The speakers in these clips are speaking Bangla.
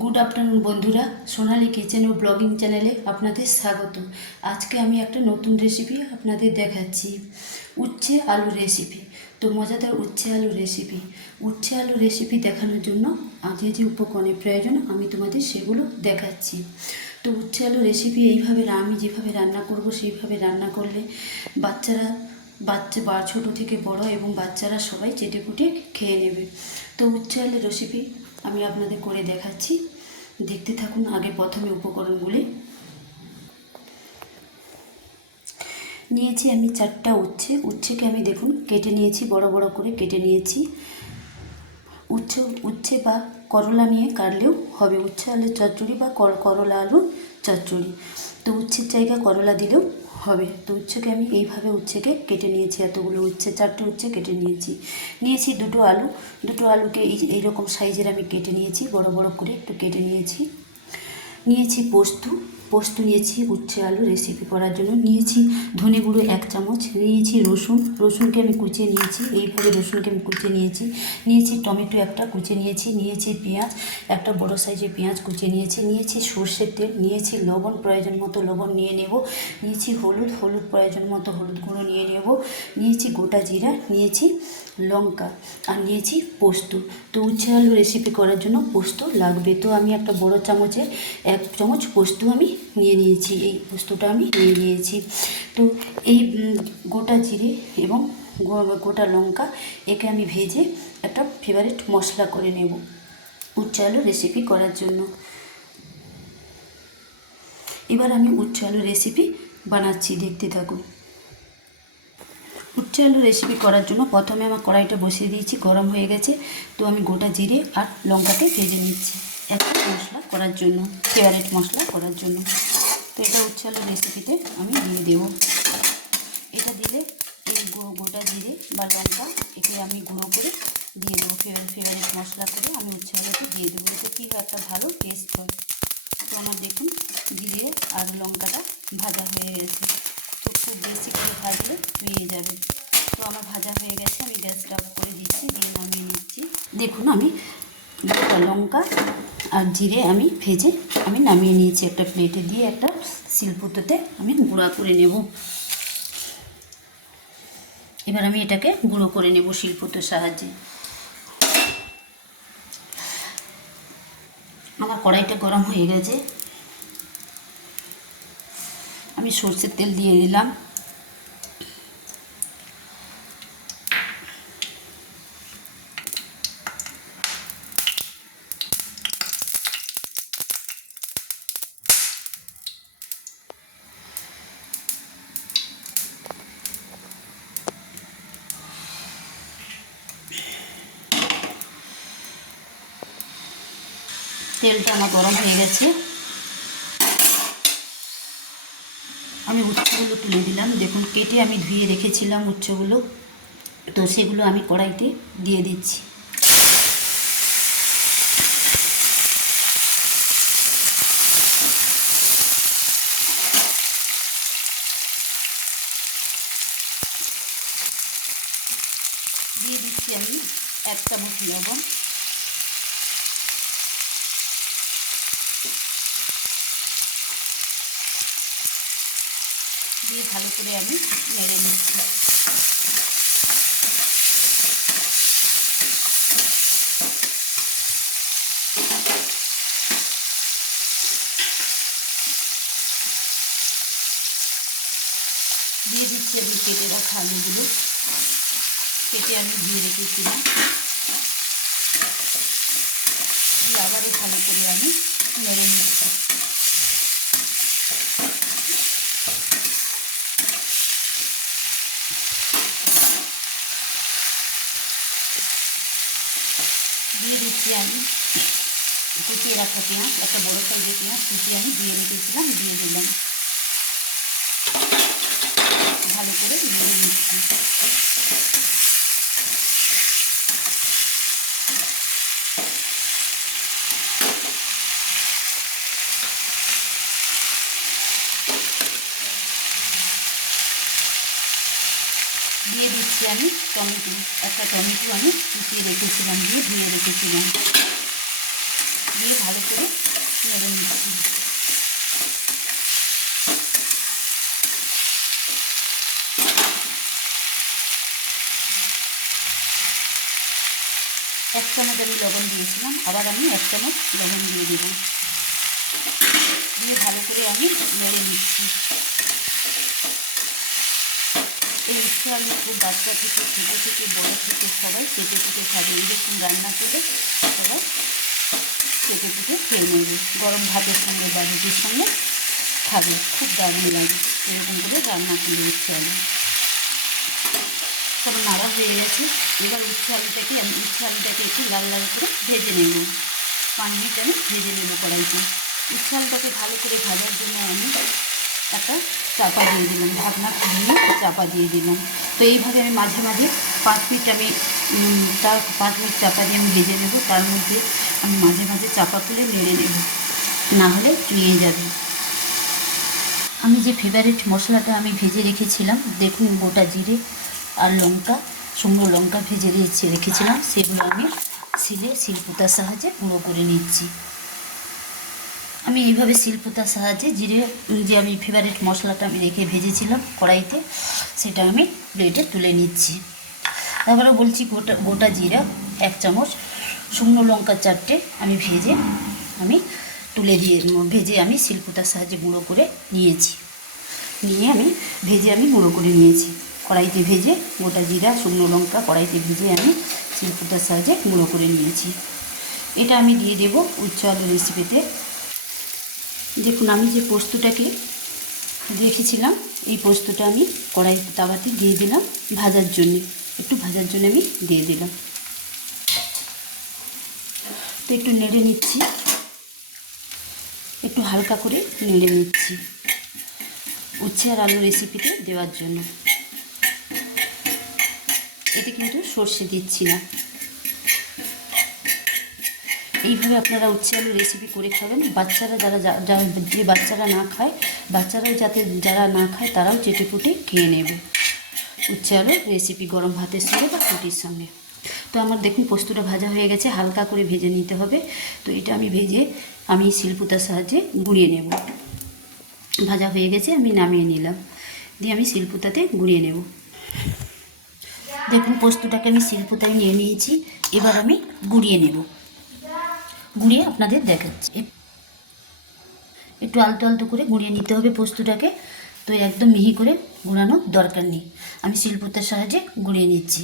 গুড আফটারনুন বন্ধুরা, সোনালী কিচেন ও ব্লগিং চ্যানেলে আপনাদের স্বাগত। আজকে আমি একটা নতুন রেসিপি আপনাদের দেখাচ্ছি, উচ্ছে আলু রেসিপি। তো মজাদার উচ্ছে আলু রেসিপি। উচ্ছে আলু রেসিপি দেখানোর জন্য যে যে উপকরণের প্রয়োজন আমি তোমাদের সেগুলো দেখাচ্ছি। তো উচ্ছে আলু রেসিপি এইভাবে আমি যেভাবে রান্না করব সেইভাবে রান্না করলে বাচ্চা ছোটো থেকে বড় এবং বাচ্চারা সবাই চেটেপুটে খেয়ে নেবে। তো উচ্ছে আলু রেসিপি আমি আপনাদের করে দেখাচ্ছি, দেখতে থাকুন। আগে প্রথমে উপকরণগুলি নিয়েছি আমি 4টা উচ্ছেকে আমি দেখুন কেটে নিয়েছি, বড় বড় করে কেটে নিয়েছি। উচ্ছে বা করলা নিয়ে কাটলেও হবে, উচ্ছে আলুর চচ্চড়ি বা করলা আলুর চচ্চড়ি। তো উচ্ছের জায়গা করলা দিলেও হবে। তো আমি এইভাবে উচ্ছেকে কেটে নিয়েছি, এতগুলো উচ্ছে 4টে উচ্ছে কেটে নিয়েছি দুটো আলুকে এইরকম সাইজের আমি কেটে নিয়েছি, বড় বড় করে একটু কেটে নিয়েছি পোস্ত নিয়েছি উচ্ছে আলু রেসিপি করার জন্য। নিয়েছি ধনে গুঁড়ো 1 চামচ, নিয়েছি রসুনকে আমি কুচিয়ে নিয়েছি, এইভাবে রসুনকে আমি কুচিয়ে নিয়েছি টমেটো একটা কুচিয়ে নিয়েছি পেঁয়াজ, একটা বড় সাইজের পেঁয়াজ কুচিয়ে নিয়েছি সর্ষের তেল, নিয়েছি লবণ, প্রয়োজন মতো লবণ নিয়েছি হলুদ প্রয়োজন মতো হলুদ গুঁড়ো নিয়েছি গোটা জিরা, নিয়েছি লঙ্কা আর নিয়েছি পোস্ত। তো উচ্ছে আলু রেসিপি করার জন্য পোস্ত লাগবে। তো আমি একটা বড় চামচে 1 চামচ পোস্ত আমি নিয়েছি, এই পোস্তটা আমি নিয়েছি। তো এই গোটা জিরে এবং গোটা লঙ্কা একে আমি ভেজে একটা ফেভারিট মশলা করে নেব উচ্ছে আলু রেসিপি করার জন্য। এবার আমি উচ্ছে আলু রেসিপি বানাচ্ছি, দেখতে থাকুন। উচ্ছে আলু রেসিপি করার জন্য প্রথমে আমার কড়াইটা বসিয়ে দিয়েছি, গরম হয়ে গেছে। তো আমি গোটা জিরে আর লঙ্কাতে ভেজে নিচ্ছি একটা মশলা করার জন্য, ফেভারিট মশলা করার জন্য। তো এটা উচ্ছে আলু রেসিপিতে আমি দিয়ে দেব। এটা দিলে এই গোটা জিরে বা লঙ্কা একে আমি গুঁড়ো করে দিয়ে দেবো, ফেভারিট মশলা করে আমি উচ্ছে আলুতে দিয়ে দেবো। এতে কী হয়, একটা ভালো টেস্ট হয়। তো আমার দেখুন জিরে আর লঙ্কাটা ভাজা হয়ে গেছে। তো খুব বেশি করে ভাজলে ধুয়ে যাবে। তো আমার ভাজা হয়ে গেছে, আমি গ্যাসটা অফ করে দিচ্ছি, দিয়ে নামিয়ে নিচ্ছি। দেখুন আমি লঙ্কা আর জিরে আমি ভেজে আমি নামিয়ে নিয়েছি একটা প্লেটে, দিয়ে একটা শিলপাটাতে আমি গুঁড়া করে নেব। এবার আমি এটাকে গুঁড়ো করে নেব শিলপাটার সাহায্যে। আমার কড়াইটা গরম হয়ে গেছে, আমি সরষের তেল দিয়ে দিলাম। তেলটা আমার গরম হয়ে গেছে, আমি উচ্ছেগুলো তুলে দিলাম। দেখুন কেটে আমি ধুয়ে রেখেছিলাম উচ্ছেগুলো, তো সেগুলো আমি কড়াইতে দিয়ে দিচ্ছি। দিয়ে দিচ্ছি আমি 1 চামচ লবণ, দিয়ে ভালো করে আমি নেড়ে নিচ্ছি। দিয়ে দিচ্ছি আমি কেটে রাখা আলুগুলো, কেটে আমি দিয়ে রেখেছিলাম, দিয়ে আবারও ভালো করে আমি নেড়ে নিচ্ছি। দিয়ে দিচ্ছি আমি কুচিয়ে রাখা পেঁয়াজ, একটা বড় সাইজের পেঁয়াজ কুচিয়ে আমি দিয়ে রেখেছিলাম, দিয়ে দিলাম, ভালো করে নেড়ে নিচ্ছি। দিয়ে দিচ্ছি আমি একটা টমেটো আমি কুচিয়ে রেখেছিলাম, দিয়ে ধুয়ে রেখেছিলাম। দিয়ে ভালো করে নেড়ে নিচ্ছি। এক চামচ আমি লবণ দিয়েছিলাম, আবার আমি 1 চামচ লবণ দিয়ে দেব। দিয়ে ভালো করে আমি নেড়ে নিচ্ছি। এই উচ্ছে আলু খুব বাচ্চা থেকে ছোটো থেকে বড় থেকে সবাই চেটে পুটে খাবে। এইরকম রান্না করে সবাই চেটে পুটে খেয়ে নেবে, গরম ভাতের সঙ্গে বা রুটির সঙ্গে খাবে, খুব দারুণ লাগে। এরকম করে রান্না করে উচ্ছে আলু সব নাড়া হয়ে গেছে। এবার উচ্ছে আলুটাকে একটু লাল লাল করে ভেজে নেব। 5 মিনিট আমি ভেজে নেব কড়াইতে। উচ্ছে আলুটাকে ভালো করে ভাজার জন্য আমি একটা চাপা দিয়ে দিলাম, ঢাকনা দিয়ে চাপা দিয়ে দিলাম। তো এইভাবে আমি মাঝে মাঝে 5 মিনিট আমি 5 মিনিট চাপা দিয়ে আমি ভেজে নেব। তার মধ্যে আমি মাঝে মাঝে চাপা তুলে নেড়ে নেব, না হলে চুইয়ে যাবে। আমি যে ফেভারিট মশলাটা আমি ভেজে রেখেছিলাম, দেখুন গোটা জিরে আর লঙ্কা, শুকনো লঙ্কা ভেজে রেখেছিলাম, সেগুলো আমি শিলপাতার সাহায্যে গুঁড়ো করে নিচ্ছি। আমি এইভাবে শিলপাতার সাহায্যে জিরে যে আমি ফেভারিট মশলাটা আমি রেখে ভেজেছিলাম কড়াইতে, সেটা আমি প্লেটে তুলে নিচ্ছি। তারপরে বলছি গোটা জিরা 1 চামচ, শুকনো লঙ্কা 4টে আমি ভেজে আমি শিলপাতার সাহায্যে গুঁড়ো করে নিয়েছি। গুঁড়ো করে নিয়েছি কড়াইতে ভেজে, গোটা জিরা শুকনো লঙ্কা কড়াইতে ভেজে আমি শিলপাতার সাহায্যে গুঁড়ো করে নিয়েছি। এটা আমি দিয়ে দেব উচ্ছে আলু রেসিপিতে। দেখুন আমি যে পোস্তটাকে রেখেছিলাম, এই পোস্তটা আমি কড়াইতে তাওয়াতে দিয়ে দিলাম ভাজার জন্য, একটু ভাজার জন্য আমি দিয়ে দিলাম। তো একটু নেড়ে নিচ্ছি, একটু হালকা করে নেড়ে নিচ্ছি উচ্ছে আর আলু রেসিপিতে দেওয়ার জন্য। এতে কিন্তু সর্ষে দিচ্ছি না। এইভাবে আপনারা উচ্ছে আলু রেসিপি করে খাবেন। বাচ্চারা যে বাচ্চারা না খায়, যারা না খায় তারাও চেটেপুটে খেয়ে নেবে উচ্ছে আলু রেসিপি গরম ভাতের সঙ্গে বা রুটির সঙ্গে। তো আমার দেখুন পোস্তটা ভাজা হয়ে গেছে, হালকা করে ভেজে নিতে হবে। তো এটা আমি শিলপাতার সাহায্যে গুঁড়িয়ে নেব। ভাজা হয়ে গেছে, আমি নামিয়ে নিলাম, দিয়ে আমি শিলপাতাতে গুঁড়িয়ে নেব। দেখুন পোস্তটাকে আমি শিলপাতায় নিয়ে নিয়েছি। এবার আমি গুঁড়িয়ে নেব, গুঁড়িয়ে আপনাদের দেখাচ্ছি। একটু আলতো আলতো করে গুঁড়িয়ে নিতে হবে পোস্তটাকে। তো একদম মিহি করে গুঁড়ানোর দরকার নেই, আমি শিলপাতার সাহায্যে গুঁড়িয়ে নিচ্ছি।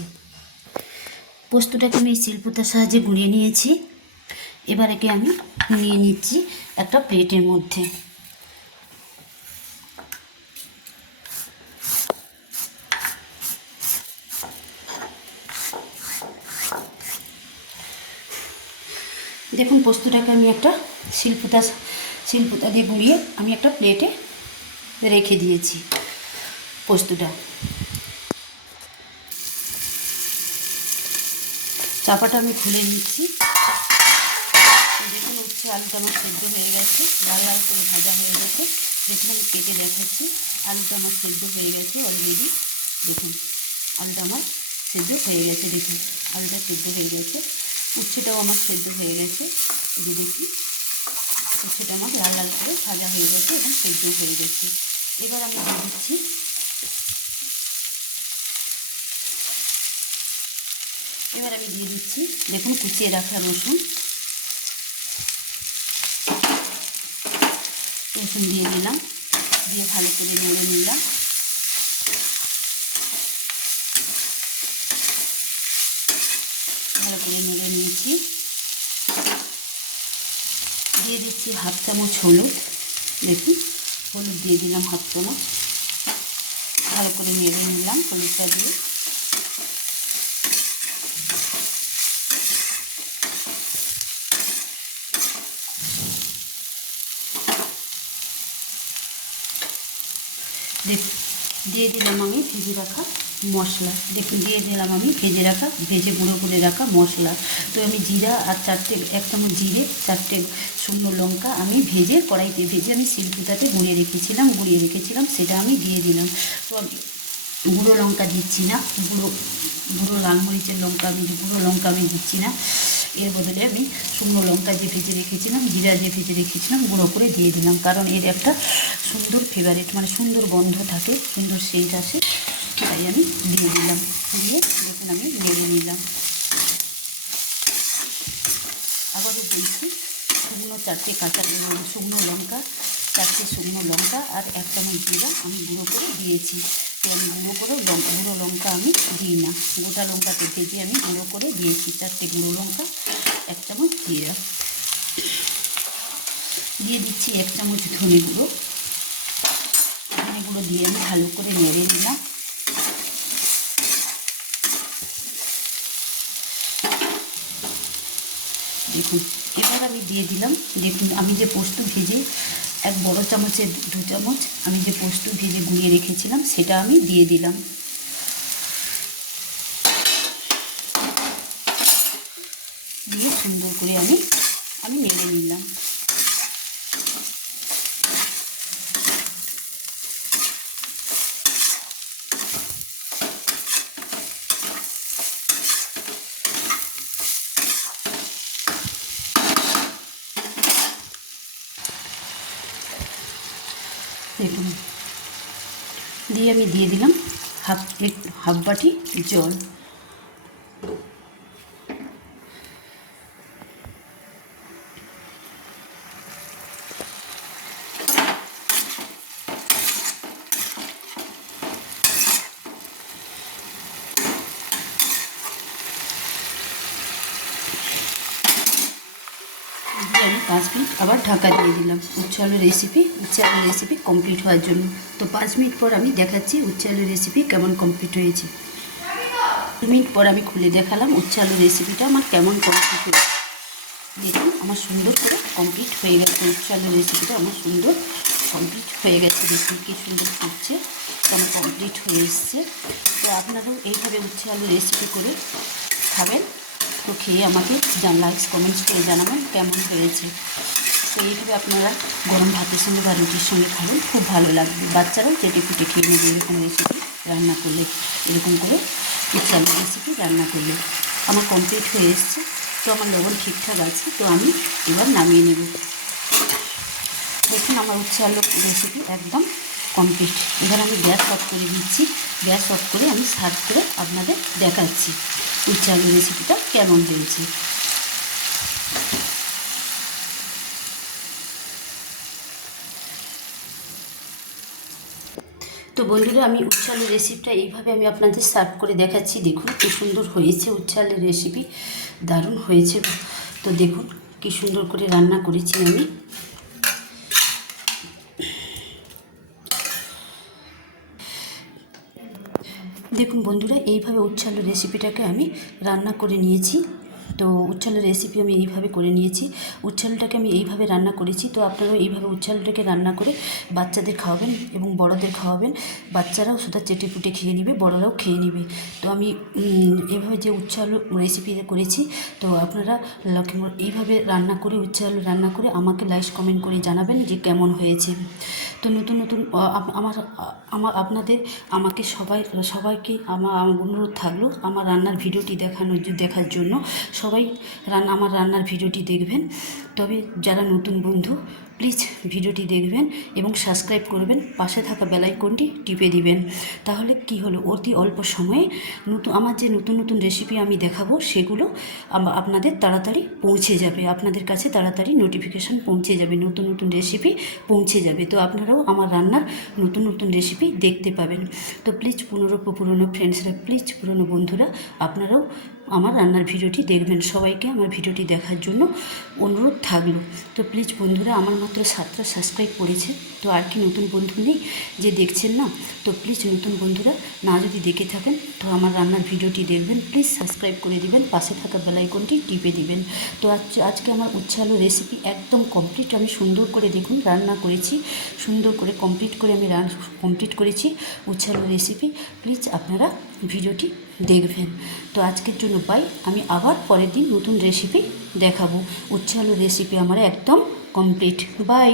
পোস্তটাকে আমি শিলপাতার সাহায্যে গুঁড়িয়ে নিয়েছি। এবার একে আমি নিয়ে নিচ্ছি একটা প্লেটের মধ্যে। দেখুন পোস্তটাকে আমি একটা শিলপাতা দিয়ে গুঁড়িয়ে আমি একটা প্লেটে রেখে দিয়েছি পোস্তটা। চাপাটা আমি খুলে নিচ্ছি। দেখুন উচ্ছে আলুটা আমার সেদ্ধ হয়ে গেছে, লাল লাল করে ভাজা হয়ে গেছে। দেখুন আমি কেটে দেখাচ্ছি, আলুটা আমার সেদ্ধ হয়ে গেছে অলরেডি। দেখুন আলুটা আমার সেদ্ধ হয়ে গেছে, দেখুন আলুটা সেদ্ধ হয়ে গেছে। উচ্ছেটাও আমার সেদ্ধ হয়ে গেছে, এই যে দেখি উচ্ছেটা আমার লাল লাল করে ভাজা হয়ে গেছে এবং সেদ্ধ হয়ে গেছে। এবার আমি দিয়ে দিচ্ছি দেখুন কুচিয়ে রাখা রসুন দিয়ে দিলাম, দিয়ে ভালো করে নেড়ে নিলাম। ভালো করে নেড়ে নিয়েছি। দিয়ে দিচ্ছি 1/2 চামচ হলুদ। দেখুন হলুদ দিয়ে দিলাম 1/2 চামচ। ভালো করে নেড়ে নিলাম হলুদটা দিয়ে। দিয়ে দিলাম আমি ভেজে রাখা মশলা। দেখুন ভেজে গুঁড়ো করে রাখা মশলা। তো আমি জিরা আর 1 চামচ জিরে, 4টে শুকনো লঙ্কা আমি কড়াইতে ভেজে আমি শিলপাতাতে গুঁড়িয়ে রেখেছিলাম, সেটা আমি দিয়ে দিলাম। তো আমি গুঁড়ো লঙ্কা দিচ্ছি না, গুঁড়ো লাল মরিচের লঙ্কা গুঁড়ো লঙ্কা আমি দিচ্ছি না, এর বদলে আমি শুকনো লঙ্কা যে ভেজে রেখেছিলাম, জিরা যে ভেজে রেখেছিলাম গুঁড়ো করে দিয়ে দিলাম, কারণ এর একটা সুন্দর ফেভারিট মানে সুন্দর গন্ধ থাকে, সুন্দর সেন্ট আসে, তাই আমি দিয়ে দিলাম। দিয়ে দেখুন আমি নেড়ে নিলাম। আবারও বলছি, শুকনো লঙ্কা 4টে শুকনো লঙ্কা আর 1 চামচ জিরা আমি গুঁড়ো করে দিয়েছি। তো আমি গুঁড়ো লঙ্কা আমি দিই না, গোটা লঙ্কাতে ভেজে আমি গুঁড়ো করে দিয়েছি। 4টে গুঁড়ো লঙ্কা, 1 চামচ জিরা দিয়ে দিচ্ছি, 1 চামচ ধনে গুঁড়ো দিয়ে আমি ভালো করে নেড়ে নিলাম। দেখুন এবার আমি দিয়ে দিলাম, দেখুন আমি যে পোস্ত ভেজে 1 বড় চামচে 2 চামচ আমি যে পোস্ত ভেজে গুঁড়িয়ে রেখেছিলাম সেটা আমি দিয়ে দিলাম। দিয়ে সুন্দর করে আমি নেড়ে নিলাম। দেখুন দিয়ে আমি দিয়ে দিলাম হাফ বাটি জল। দিয়ে আমি 5 মিনিট আবার ঢাকা দিয়ে দিলাম উচ্ছে আলুর রেসিপি কমপ্লিট হওয়ার জন্য। তো 5 মিনিট পর আমি দেখাচ্ছি উচ্ছে আলুর রেসিপি কেমন কমপ্লিট হয়েছে। 2 মিনিট পর আমি খুলে দেখালাম উচ্ছে আলুর রেসিপিটা আমার কেমন কমপ্লিট হয়েছে। দেখুন আমার সুন্দর করে কমপ্লিট হয়ে গেছে, উচ্ছে আলুর রেসিপিটা আমার সুন্দর কমপ্লিট হয়ে গেছে। দেখুন কী সুন্দর ফুটছে, তো আমার কমপ্লিট হয়ে এসছে। তো আপনারাও এইভাবে উচ্ছে আলুর রেসিপি করে খাবেন, তো খেয়ে আমাকে লাইকস কমেন্টস করে জানাবেন কেমন হয়েছে। তো এইভাবে আপনারা গরম ভাতের সঙ্গে বা রুটির সঙ্গে খাবেন, খুব ভালো লাগবে। বাচ্চারাও চেটে ফুটে খেয়ে নেবে এরকম রেসিপি রান্না করলে, এরকম করে উচ্ছে আলুর রেসিপি রান্না করলে। আমার কমপ্লিট হয়ে এসছে, তো আমার লবণ ঠিকঠাক আছে, তো আমি এবার নামিয়ে নেব। দেখুন আমার উচ্ছে আলুর রেসিপি একদম কমপ্লিট। এবার আমি গ্যাস অফ করে দিচ্ছি, গ্যাস অফ করে আমি সার্ভ করে আপনাদের দেখাচ্ছি উচ্ছে আলুর রেসিপিটা কেমন হয়েছে। তো বন্ধুরা আমি উচ্ছে আলুর রেসিপিটা এইভাবে আমি আপনাদের সার্ভ করে দেখাচ্ছি। দেখুন কী সুন্দর হয়েছে উচ্ছে আলুর রেসিপি, দারুণ হয়েছে। তো দেখুন কী সুন্দর করে রান্না করেছি আমি। দেখুন বন্ধুরা এইভাবে উচ্ছে আলুর রেসিপিটাকে আমি রান্না করে নিয়েছি। তো উচ্ছে আলুর রেসিপি আমি এইভাবে করে নিয়েছি, উচ্ছে আলুটাকে আমি এইভাবে রান্না করেছি। তো আপনারাও এইভাবে উচ্ছে আলুটাকে রান্না করে বাচ্চাদের খাওয়াবেন এবং বড়দের খাওয়াবেন। বাচ্চারাও সেটা চেটে ফুটে খেয়ে নেবে, বড়রাও খেয়ে নেবে। তো আমি এইভাবে যে উচ্ছে আলু রেসিপি করেছি, তো আপনারা এইভাবে রান্না করে উচ্ছে আলু রান্না করে আমাকে লাইক কমেন্ট করে জানাবেন যে কেমন হয়েছে। তো নতুন আমাকে সবাইকে আমার অনুরোধ থাকলো আমার রান্নার ভিডিওটি দেখার জন্য। সবাই আমার রান্নার ভিডিওটি দেখবেন। তবে যারা নতুন বন্ধু প্লিজ ভিডিওটি দেখবেন এবং সাবস্ক্রাইব করবেন, পাশে থাকা বেল আইকনটি টিপে দিবেন। তাহলে কি হলো, অতি অল্প সময়ে আমার যে নতুন রেসিপি আমি দেখাবো সেগুলো আপনাদের তাড়াতাড়ি পৌঁছে যাবে, আপনাদের কাছে তাড়াতাড়ি নোটিফিকেশান পৌঁছে যাবে, নতুন রেসিপি পৌঁছে যাবে। তো আপনারাও আমার রান্নার নতুন রেসিপি দেখতে পাবেন। তো প্লিজ পুরনো ফ্রেন্ডসরা, প্লিজ পুরনো বন্ধুরা আপনারাও আমার রান্নার ভিডিওটি দেখবেন। সবাইকে আমার ভিডিওটি দেখার জন্য অনুরোধ থাকলো। তো প্লিজ বন্ধুরা আমার মাত্র 7টা সাবস্ক্রাইব করেছে, তো আর কি নতুন বন্ধু নেই যে দেখছেন না? তো প্লিজ নতুন বন্ধুরা না যদি দেখে থাকেন তো আমার রান্নার ভিডিওটি দেখবেন, প্লিজ সাবস্ক্রাইব করে দিবেন, পাশে থাকা বেল আইকনটি টিপে দিবেন। তো আজকে আমার উচ্ছে আলু রেসিপি একদম কমপ্লিট। আমি সুন্দর করে দেখুন রান্না করেছি, সুন্দর করে কমপ্লিট করেছি উচ্ছে আলু রেসিপি। প্লিজ আপনারা ভিডিওটি দেখবেন। তো আজকের জন্য বাই, আমি আবার পরের দিন নতুন রেসিপি দেখাবো। উচ্ছে আলু রেসিপি আমার একদম কমপ্লিট। বাই।